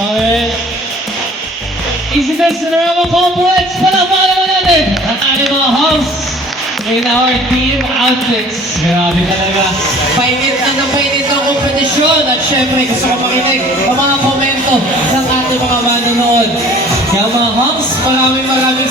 Okay. Easy best na naman complex. Palakpakan naman natin ang ating mga house in our team outfits. Grabe talaga. Painit ang kompetisyon at syempre gusto ko makinig ang mga